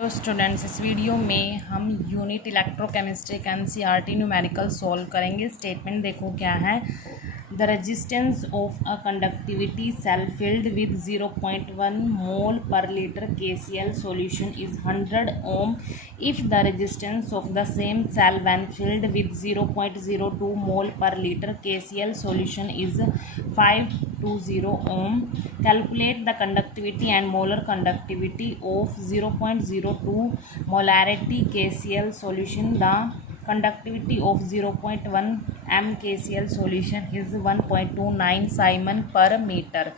तो स्टूडेंट्स, इस वीडियो में हम यूनिट इलेक्ट्रोकेमिस्ट्री का एनसीईआरटी न्यूमेरिकल सॉल्व करेंगे। स्टेटमेंट देखो क्या है। The resistance of a conductivity cell filled with 0.1 mole per litre KCl solution is 100 ohm if the resistance of the same cell when filled with 0.02 mole per liter KCl solution is 520 ohm. Calculate the conductivity and molar conductivity of 0.02 molarity KCl solution. The conductivity of 0.1 m KCl solution is 1.29 Simon पर metre.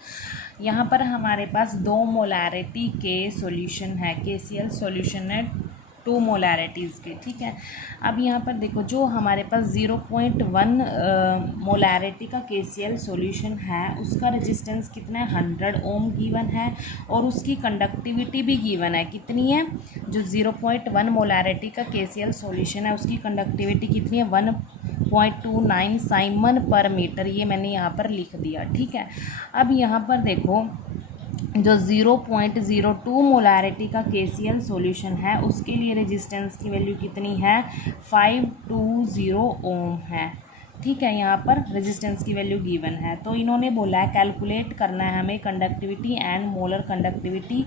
यहाँ पर हमारे पास 2 molarity के solution है। KCl solution है 2 मोलैरिटीज़ के, ठीक है। अब यहाँ पर देखो, जो हमारे पास 0.1 मोलैरिटी का KCl सॉल्यूशन है उसका रेजिस्टेंस कितना है, 100 ओम गिवन है, और उसकी कंडक्टिविटी भी गिवन है। कितनी है? जो 0.1 मोलैरिटी का KCl सॉल्यूशन है उसकी कंडक्टिविटी कितनी है, 1.29 साइमन पर मीटर। ये मैंने यहाँ पर लिख दिया, ठीक है। अब यहाँ पर देखो, जो 0.02 मोलैरिटी का KCl सॉल्यूशन है उसके लिए रेजिस्टेंस की वैल्यू कितनी है, 520 ओम है, ठीक है। यहाँ पर रेजिस्टेंस की वैल्यू गिवन है। तो इन्होंने बोला है कैलकुलेट करना है हमें कंडक्टिविटी एंड मोलर कंडक्टिविटी।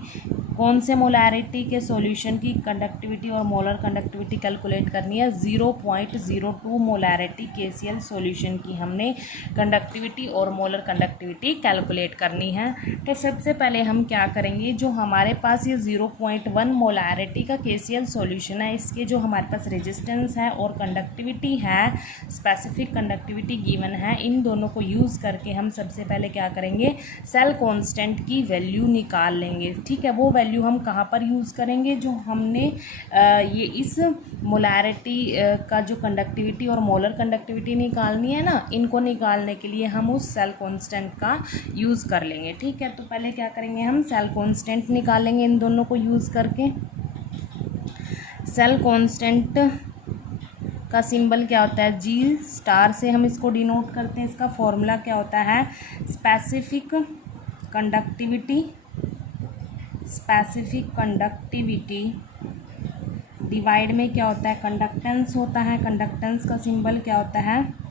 कौन से मोलैरिटी के सॉल्यूशन की कंडक्टिविटी और मोलर कंडक्टिविटी कैलकुलेट करनी है, 0.02 मोलैरिटी KCl सॉल्यूशन की हमने कंडक्टिविटी और मोलर कंडक्टिविटी कैलकुलेट करनी है। तो सबसे पहले हम क्या करेंगे, जो हमारे पास ये 0.1 मोलैरिटी का KCl सॉल्यूशन है इसके जो हमारे पास रेजिस्टेंस है और कंडक्टिविटी है, स्पेसिफिक कंडक्टिविटी गिवन है, इन दोनों को यूज़ करके हम सबसे पहले क्या करेंगे, सेल कांस्टेंट की वैल्यू निकाल लेंगे, ठीक है। वो वैल्यू हम कहाँ पर यूज़ करेंगे, जो हमने ये इस मोलैरिटी का जो कंडक्टिविटी और मोलर कंडक्टिविटी निकालनी है ना, इनको निकालने के लिए हम उस सेल कांस्टेंट का यूज़ कर लेंगे, ठीक है। तो पहले क्या करेंगे, हम सेल कांस्टेंट निकालेंगे इन दोनों को यूज़ करके। सेल कांस्टेंट का सिंबल क्या होता है, G स्टार से हम इसको डिनोट करते हैं। इसका फॉर्मूला क्या होता है, स्पेसिफिक कंडक्टिविटी डिवाइड में क्या होता है, कंडक्टेंस होता है। कंडक्टेंस का सिंबल क्या होता है,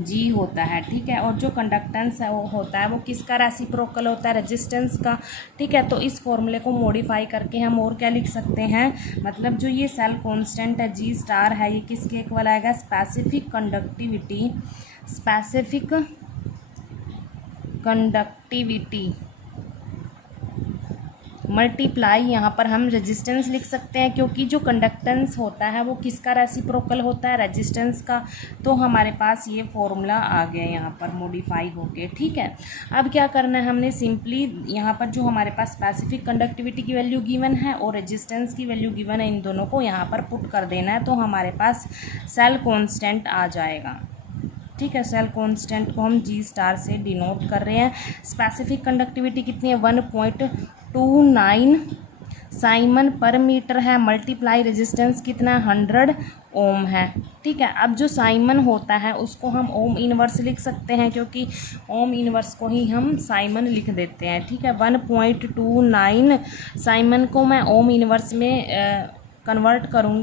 G होता है, ठीक है। और जो कंडक्टेंस है वो होता है, वो किसका रेसिप्रोकल होता है, रेजिस्टेंस का, ठीक है। तो इस फॉर्मूले को मॉडिफाई करके हम और क्या लिख सकते हैं, मतलब जो ये सेल कांस्टेंट है G स्टार है, ये किसके इक्वल आएगा, स्पेसिफिक कंडक्टिविटी मल्टीप्लाई, यहाँ पर हम रेजिस्टेंस लिख सकते हैं, क्योंकि जो कंडक्टेंस होता है वो किसका रेसिप्रोकल होता है, रेजिस्टेंस का। तो हमारे पास ये फॉर्मूला आ गया यहाँ पर मॉडिफाई होके, ठीक है। अब क्या करना है, हमने सिंपली यहाँ पर जो हमारे पास स्पेसिफिक कंडक्टिविटी की वैल्यू गिवन है और रेजिस्टेंस की वैल्यू गिवन है, इन दोनों को यहाँ पर पुट कर देना है। तो हमारे पास सेल कांस्टेंट आ जाएगा, ठीक है। सेल कांस्टेंट को हम G स्टार से डिनोट कर रहे हैं। स्पेसिफिक कंडक्टिविटी कितनी है, 1.29 साइमन पर मीटर है, मल्टीप्लाई रेजिस्टेंस कितना, 100 ओम है, ठीक है। अब जो साइमन होता है उसको हम ओम इनवर्स लिख सकते हैं, क्योंकि ओम इनवर्स को ही हम साइमन लिख देते हैं, ठीक है। 1.29 साइमन को मैं ओम इनवर्स में कन्वर्ट करूँ,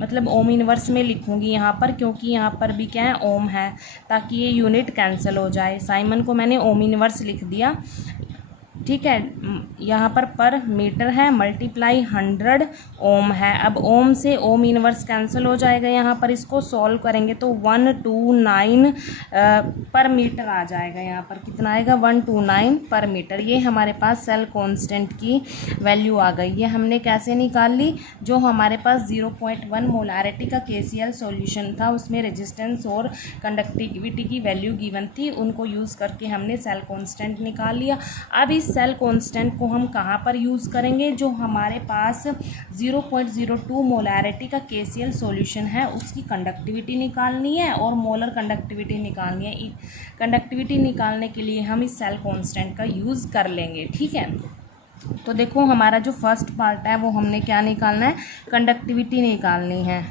मतलब ओम इनवर्स में लिखूँगी यहाँ पर, क्योंकि यहाँ पर भी क्या है, ओम है, ताकि ये यूनिट कैंसिल हो जाए। साइमन को मैंने ओम इनवर्स लिख दिया, ठीक है। यहाँ पर मीटर है, मल्टीप्लाई 100 ओम है। अब ओम से ओम इनवर्स कैंसिल हो जाएगा, यहाँ पर इसको सॉल्व करेंगे तो 129 पर मीटर आ जाएगा। यहाँ पर कितना आएगा, 129 पर मीटर। ये हमारे पास सेल कांस्टेंट की वैल्यू आ गई। ये हमने कैसे निकाल ली, जो हमारे पास 0.1 मोलैरिटी का KCl सॉल्यूशन था उसमें रेजिस्टेंस और कंडक्टिविटी की वैल्यू गिवन थी, उनको यूज़ करके हमने सेल कांस्टेंट निकाल लिया। अब इस सेल कांस्टेंट को हम कहाँ पर यूज़ करेंगे, जो हमारे पास 0.02 मोलैरिटी का KCl सॉल्यूशन है उसकी कंडक्टिविटी निकालनी है और मोलर कंडक्टिविटी निकालनी है। कंडक्टिविटी निकालने के लिए हम इस सेल कांस्टेंट का यूज़ कर लेंगे, ठीक है। तो देखो, हमारा जो फर्स्ट पार्ट है वो हमने क्या निकालना है, कंडक्टिविटी निकालनी है।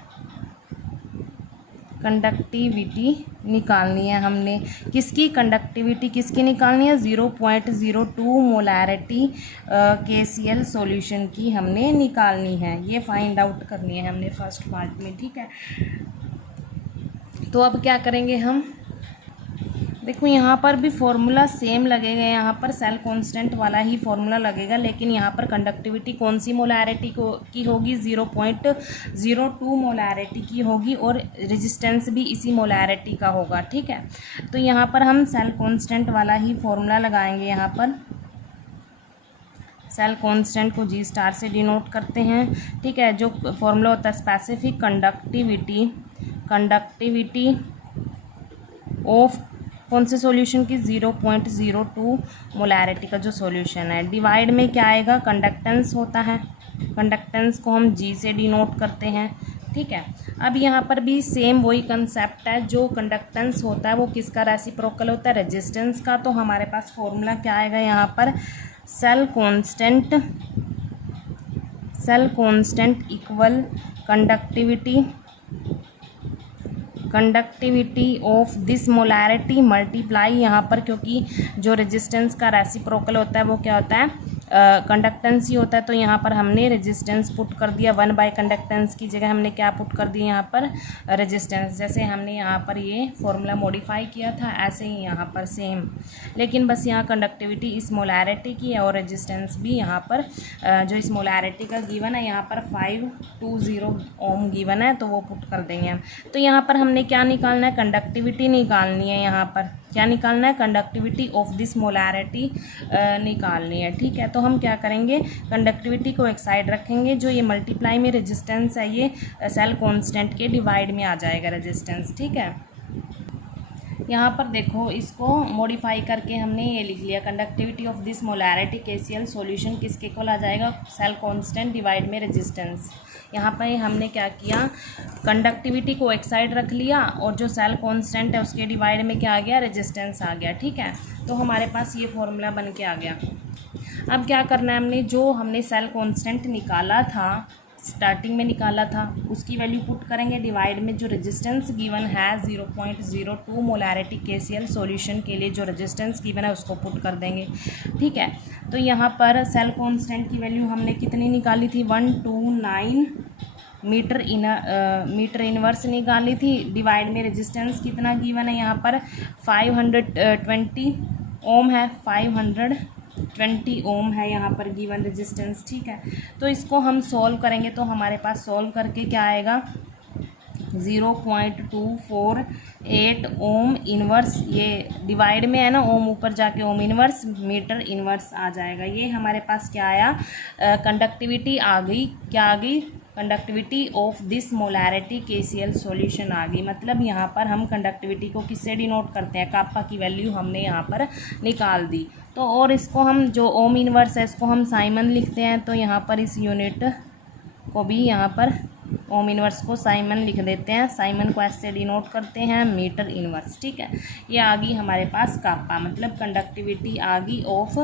कंडक्टिविटी निकालनी है हमने। किसकी कंडक्टिविटी किसकी निकालनी है? 0.02 मोलैरिटी KCl सॉल्यूशन की हमने निकालनी है। ये फाइंड आउट करनी है हमने फर्स्ट पार्ट में, ठीक है। तो अब क्या करेंगे हम, देखो यहाँ पर भी फॉर्मूला सेम लगेगा, यहाँ पर सेल कांस्टेंट वाला ही फॉर्मूला लगेगा, लेकिन यहाँ पर कंडक्टिविटी कौन सी मोलैरिटी की होगी? 0.02 मोलैरिटी की होगी, और रेजिस्टेंस भी इसी मोलैरिटी का होगा, ठीक है। तो यहाँ पर हम सेल कांस्टेंट वाला ही फॉर्मूला लगाएंगे। यहाँ पर सेल कांस्टेंट को G स्टार से डिनोट करते हैं, ठीक है। जो फॉर्मूला होता है स्पेसिफिक कंडक्टिविटी ऑफ कौन से सॉल्यूशन की? 0.02 मोलैरिटी का जो सॉल्यूशन है। डिवाइड में क्या आएगा? कंडक्टेंस होता है, कंडक्टेंस को हम G से डिनोट करते हैं, ठीक है। अब यहाँ पर भी सेम वही कंसेप्ट है, जो कंडक्टेंस होता है वो किसका रेसिप्रोकल होता है? रेजिस्टेंस का। तो हमारे पास फॉर्मूला क्या आएगा यहाँ पर? Cell constant equal conductivity of this molarity multiply, यहाँ पर क्योंकि जो रेजिस्टेंस का रेसिप्रोकल होता है वो क्या होता है? कंडक्टेंस ही होता है। तो यहाँ पर हमने रेजिस्टेंस पुट कर दिया, 1 कंडक्टेंस की जगह हमने क्या पुट कर दिया यहाँ पर? रेजिस्टेंस। जैसे हमने यहाँ पर ये फॉर्मूला मॉडिफाई किया था, ऐसे ही यहाँ पर सेम, लेकिन बस यहाँ कंडक्टिविटी इस मोलैरिटी की है और रेजिस्टेंस भी यहाँ पर जो इस मोलैरिटी का गिवन है, यहाँ पर 520 ओम गिवन है, तो वो पुट कर देंगे हम। तो यहाँ पर हमने क्या निकालना है? कंडक्टिविटी निकालनी है। यहाँ पर क्या निकालना है? कंडक्टिविटी ऑफ दिस मोलैरिटी निकालनी है, ठीक है। तो हम क्या करेंगे? कंडक्टिविटी को एक साइड रखेंगे, जो ये मल्टीप्लाई में रेजिस्टेंस है ये सेल कांस्टेंट के डिवाइड में आ जाएगा रेजिस्टेंस, ठीक है। यहाँ पर देखो, इसको मॉडिफाई करके हमने ये लिख लिया, conductivity of this molarity KCl solution किसके इक्वल आ जाएगा? सेल कांस्टेंट डिवाइड में रेजिस्टेंस। यहाँ पर हमने क्या किया? कंडक्टिविटी को एक साइड रख लिया, और जो सेल कांस्टेंट है उसके डिवाइड में क्या आ गया? रेजिस्टेंस आ गया, ठीक है। तो हमारे पास ये फॉर्मूला बन के आ गया। अब क्या करना है हमने? जो हमने सेल कांस्टेंट निकाला था, स्टार्टिंग में निकाला था, उसकी वैल्यू पुट करेंगे डिवाइड में जो रेजिस्टेंस गिवन है 0.02 मोलैरिटी KCl सॉल्यूशन के लिए जो रेजिस्टेंस गिवन है उसको पुट कर देंगे, ठीक है। तो यहाँ पर सेल कांस्टेंट की वैल्यू हमने कितनी निकाली थी? 129 मीटर इनवर्स निकाली थी। डिवाइड में रेजिस्टेंस कितना गिवन है? यहाँ पर 520 ओम है, 520 ओम है यहाँ पर गिवन रेजिस्टेंस, ठीक है। तो इसको हम सॉल्व करेंगे, तो हमारे पास सॉल्व करके क्या आएगा? 0.248 ओम इनवर्स, ये डिवाइड में है ना, ओम ऊपर जाके ओम इनवर्स मीटर इनवर्स आ जाएगा। ये हमारे पास क्या आया? कंडक्टिविटी आ गई। क्या आ गई? Conductivity of this molarity KCl solution आ गई। मतलब यहाँ पर हम कंडक्टिविटी को किससे डिनोट करते हैं? काप्पा की वैल्यू हमने यहाँ पर निकाल दी। तो और इसको हम जो ओम इनवर्स है इसको हम साइमन लिखते हैं, तो यहाँ पर इस यूनिट को भी यहाँ पर ओम इनवर्स को साइमन लिख देते हैं। साइमन को ऐसे डिनोट करते हैं मीटर इनवर्स, ठीक है। ये आ गई हमारे पास काप्पा, मतलब कंडक्टिविटी आ गई ऑफ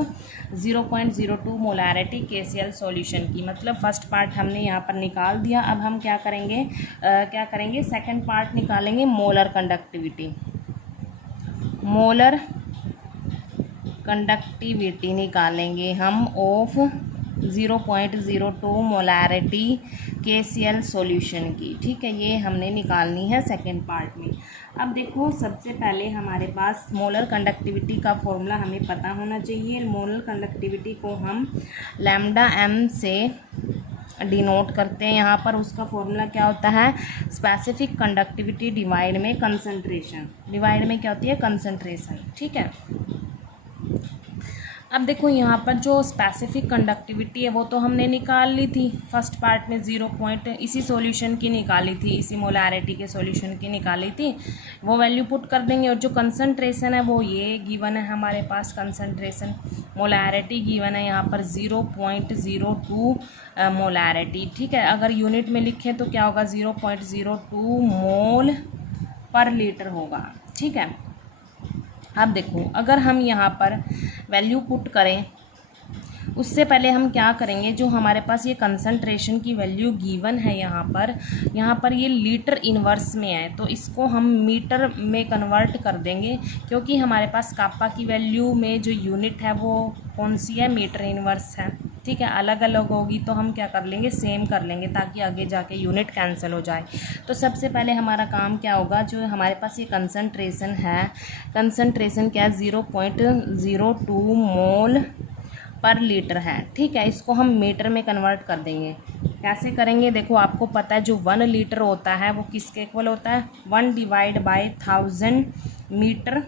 0.02 मोलैरिटी KCl सॉल्यूशन की। मतलब फर्स्ट पार्ट हमने यहाँ पर निकाल दिया। अब हम क्या करेंगे? सेकंड पार्ट निकालेंगे, मोलर कंडक्टिविटी निकालेंगे हम ऑफ 0.02 मोलैरिटी KCl सॉल्यूशन की, ठीक है। ये हमने निकालनी है सेकेंड पार्ट में। अब देखो, सबसे पहले हमारे पास मोलर कंडक्टिविटी का फॉर्मूला हमें पता होना चाहिए। मोलर कंडक्टिविटी को हम लैम्डा m से डिनोट करते हैं। यहाँ पर उसका फॉर्मूला क्या होता है? स्पेसिफिक कंडक्टिविटी डिवाइड में कंसंट्रेशन। डिवाइड में क्या होती है? कंसंट्रेशन, ठीक है। अब देखो, यहाँ पर जो स्पेसिफिक कंडक्टिविटी है वो तो हमने निकाल ली थी फर्स्ट पार्ट में, 0 इसी सॉल्यूशन की निकाली थी, इसी मोलैरिटी के सॉल्यूशन की निकाली थी। वो वैल्यू पुट कर देंगे, और जो कंसंट्रेशन है वो ये गिवन है हमारे पास। कंसंट्रेशन मोलैरिटी गिवन है यहाँ पर 0.02 मोलैरिटी, ठीक है। अगर यूनिट में लिखें तो क्या होगा? 0.02 मोल पर लीटर होगा, ठीक है। अब देखो, अगर हम यहाँ पर वैल्यू पुट करें उससे पहले हम क्या करेंगे, जो हमारे पास ये कंसंट्रेशन की वैल्यू गिवन है यहाँ पर ये लीटर इनवर्स में है, तो इसको हम मीटर में कन्वर्ट कर देंगे, क्योंकि हमारे पास कापा की वैल्यू में जो यूनिट है वो कौन सी है, मीटर इनवर्स है। ठीक है, अलग अलग होगी तो हम क्या कर लेंगे, सेम कर लेंगे, ताकि आगे जाके यूनिट कैंसिल हो जाए। तो सबसे पहले हमारा काम क्या होगा, जो हमारे पास ये कंसंट्रेशन है, कंसंट्रेशन क्या है, 0.02 मोल पर लीटर है। ठीक है, इसको हम मीटर में कन्वर्ट कर देंगे। कैसे करेंगे, देखो आपको पता है जो 1 लीटर होता है वो किसके इक्वल होता है, 1/1000 मीटर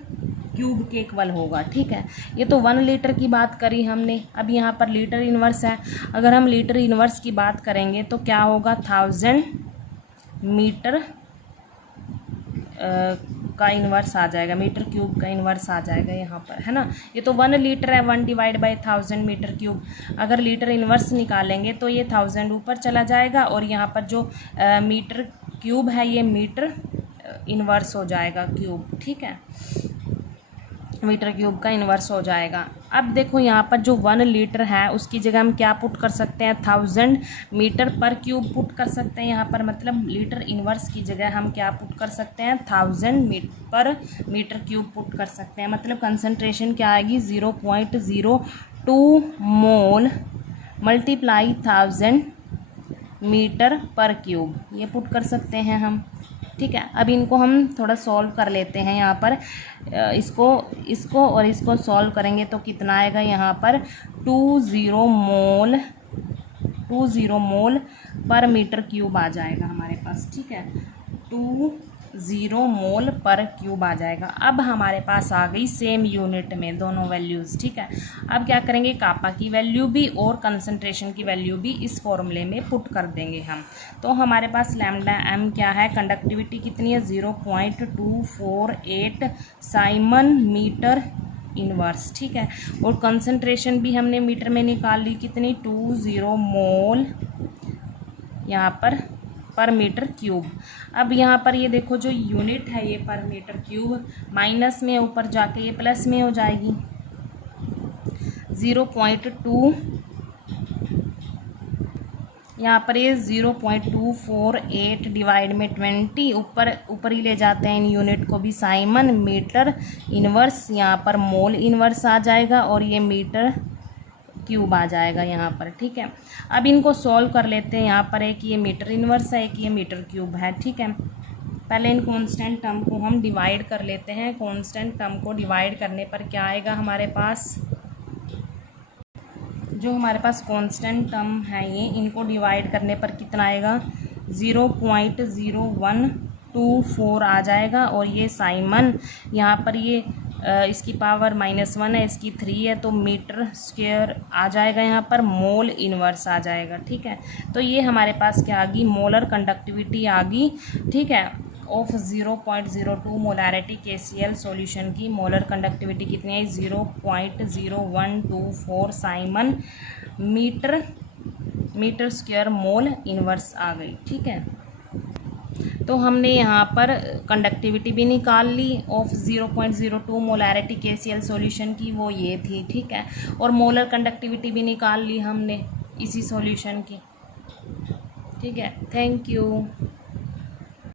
क्यूब के इक्वल होगा। ठीक है, ये तो 1 लीटर की बात करी हमने। अब यहाँ पर लीटर इनवर्स है, अगर हम लीटर इनवर्स की बात करेंगे तो क्या होगा, 1000 मीटर का इन्वर्स आ जाएगा, मीटर क्यूब का इन्वर्स आ जाएगा यहाँ पर, है ना। ये तो 1 लीटर है, 1/1000 मीटर क्यूब। अगर लीटर इन्वर्स निकालेंगे तो ये 1000 ऊपर चला जाएगा, और यहाँ पर जो मीटर क्यूब है ये मीटर इन्वर्स हो जाएगा, क्यूब। ठीक है, मीटर क्यूब का इन्वर्स हो जाएगा। अब देखो यहाँ पर जो 1 लीटर है उसकी जगह हम क्या पुट कर सकते हैं, 1000 मीटर पर क्यूब पुट कर सकते हैं यहाँ पर, मतलब लीटर इन्वर्स की जगह हम क्या पुट कर सकते हैं, 1000 पर मीटर क्यूब पुट कर सकते हैं। मतलब कंसंट्रेशन क्या आएगी, 0.02 मोल मल्टीप्लाई 1000 मीटर पर क्यूब, ये पुट कर सकते हैं हम। ठीक है, अब इनको हम थोड़ा सॉल्व कर लेते हैं। यहाँ पर इसको और इसको सॉल्व करेंगे तो कितना आएगा, यहाँ पर 20 मोल पर मीटर क्यूब आ जाएगा हमारे पास। ठीक है, 20 मोल पर क्यूब आ जाएगा। अब हमारे पास आ गई सेम यूनिट में दोनों वैल्यूज़। ठीक है, अब क्या करेंगे, कापा की वैल्यू भी और कंसंट्रेशन की वैल्यू भी इस फॉर्मूले में पुट कर देंगे हम। तो हमारे पास लैम्डा एम क्या है, कंडक्टिविटी कितनी है, 0.248 साइमन मीटर इनवर्स। ठीक है, और कंसंट्रेशन भी हमने मीटर में निकाल ली, कितनी, 20 मोल यहाँ पर मीटर क्यूब। अब यहाँ पर ये देखो जो यूनिट है ये पर मीटर क्यूब माइनस में, ऊपर जाके ये प्लस में हो जाएगी, 0.2, यहाँ पर ये 0.248 डिवाइड में 20, ऊपर ही ले जाते हैं इन यूनिट को भी, साइमन मीटर इनवर्स, यहाँ पर मोल इनवर्स आ जाएगा, और ये मीटर क्यूब आ जाएगा यहाँ पर। ठीक है, अब इनको सॉल्व कर लेते हैं। यहाँ पर एक ये मीटर इनवर्स है, एक ये मीटर क्यूब है। ठीक है, पहले इन कांस्टेंट टर्म को हम डिवाइड कर लेते हैं। कांस्टेंट टर्म को डिवाइड करने पर क्या आएगा हमारे पास, जो हमारे पास कांस्टेंट टर्म है ये, इनको डिवाइड करने पर कितना आएगा, 0.0124 आ जाएगा, और ये साइमन यहाँ पर ये इसकी पावर -1 है, इसकी 3 है, तो मीटर स्क्वायर आ जाएगा, यहाँ पर मोल इनवर्स आ जाएगा। ठीक है, तो ये हमारे पास क्या आ गई, मोलर कंडक्टिविटी आ गई। ठीक है, ऑफ 0.02 मोलैरिटी KCl सॉल्यूशन की मोलर कंडक्टिविटी कितनी है, 0.0124 siemens metre square mole inverse आ गई। ठीक है, तो हमने यहाँ पर कंडक्टिविटी भी निकाल ली ऑफ 0.02 मोलैरिटी KCl सॉल्यूशन की, वो ये थी। ठीक है, और मोलर कंडक्टिविटी भी निकाल ली हमने इसी सॉल्यूशन की। ठीक है, थैंक यू।